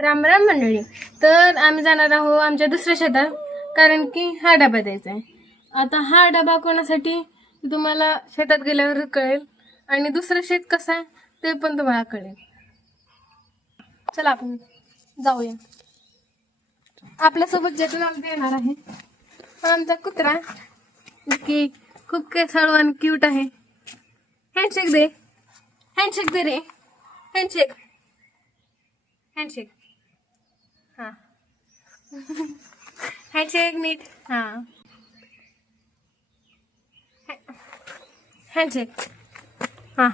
राम राम मंडळी. तर आम्ही जाणार आहोत आमच्या दुसऱ्या शेतात, कारण की हा डबा द्यायचा आहे. आता हा डबा कोणासाठी तुम्हाला शेतात गेल्यावर कळेल, आणि दुसरं शेत कसं आहे ते पण तुम्हाला कळेल. चला आपण जाऊया. आपल्यासोबत ज्यातून आमचं येणार आहे हा आमचा कुत्रा, की खूप केसाळू आणि क्यूट आहे. हँडशेक दे, हँडशेक दे रे, हँडशेक, हँडशेक. हा, हँडशेक नीट. हा, हँडशेक. हा,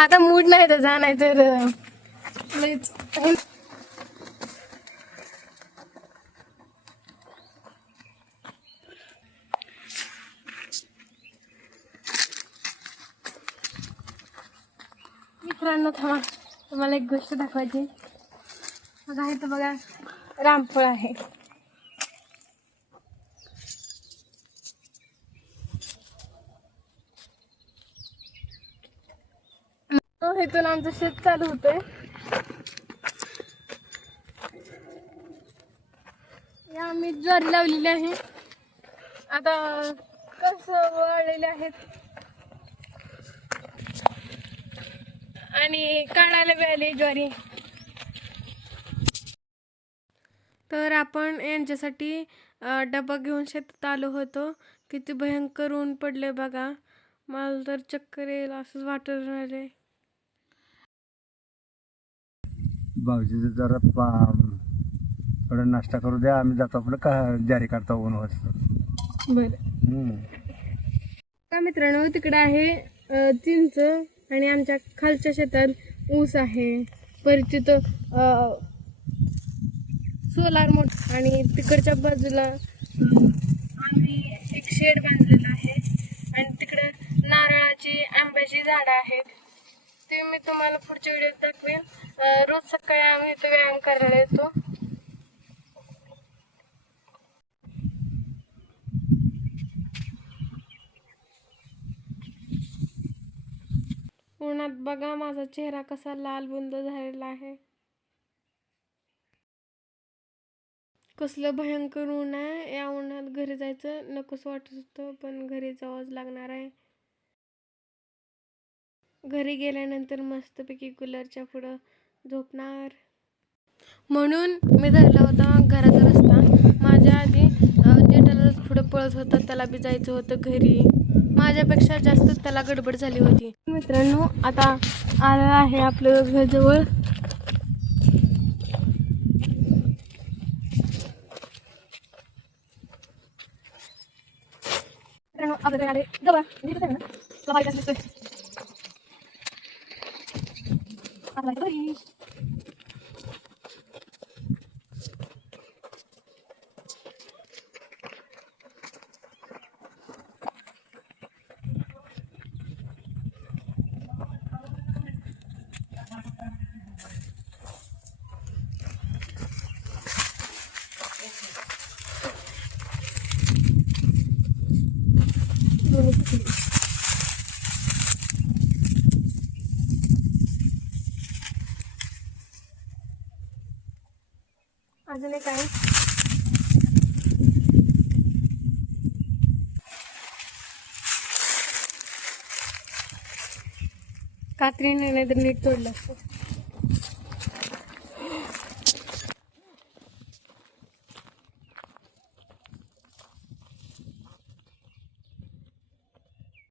आता मूड नाही त्याचा, नाही तर लईच. मित्रांनो थांबा, तुम्हाला एक गोष्ट दाखवायची. बघा इथं बघा, रामफळ आहे. इथून आमचं शेत चालू होतंय. या आम्ही ज्वारी लावलेली आहे. आता कसं वाळलेले आहेत आणि काढायला मिळाली ज्वारी. तर आपण यांच्यासाठी डबा घेऊन शेतात आलो होतो. किती भयंकर ऊन पडले बघा, मला तर चक्कर येईल असंच वाटत राहिले. भाऊजीचं जरा थोडा नाश्ता करू द्या, आम्ही जातो आपलं का जारी काढता ऊन वाजता. बरं का मित्रांनो, तिकडे आहे चिंच, आणि आमच्या खालच्या शेतात ऊस आहे. परत तिथं सोलार मोठ, आणि तिकडच्या बाजूला आम्ही एक शेड बांधलेला आहे, आणि तिकडे नारळाची आंब्याची झाडं आहेत. ते मी तुम्हाला पुढच्या व्हिडिओत दाखवेन. रोज सकाळी आम्ही इथं व्यायाम करायला येतो. उन्हात बघा माझा चेहरा कसा लाल बुंद झालेला आहे. कसलं भयंकर ऊन आहे. या उन्हात घरी जायचं नकोस वाटत होतं, पण घरी जावंच लागणार आहे. घरी गेल्यानंतर मस्तपैकी कूलरच्या पुढं झोपणार. म्हणून मी धरला होता घराचा रस्ता. माझ्या आधी जेठालाच पुढं पळत होता, त्याला बी जायचं होतं घरी. माझ्यापेक्षा जास्त त्याला गडबड झाली होती. मित्रांनो आता आलं आहे आपलं घराजवळ. आपल्याकडे आले जवळ अजून एक आहे. कात्रीने नाही तर नीट तोडलं असतं.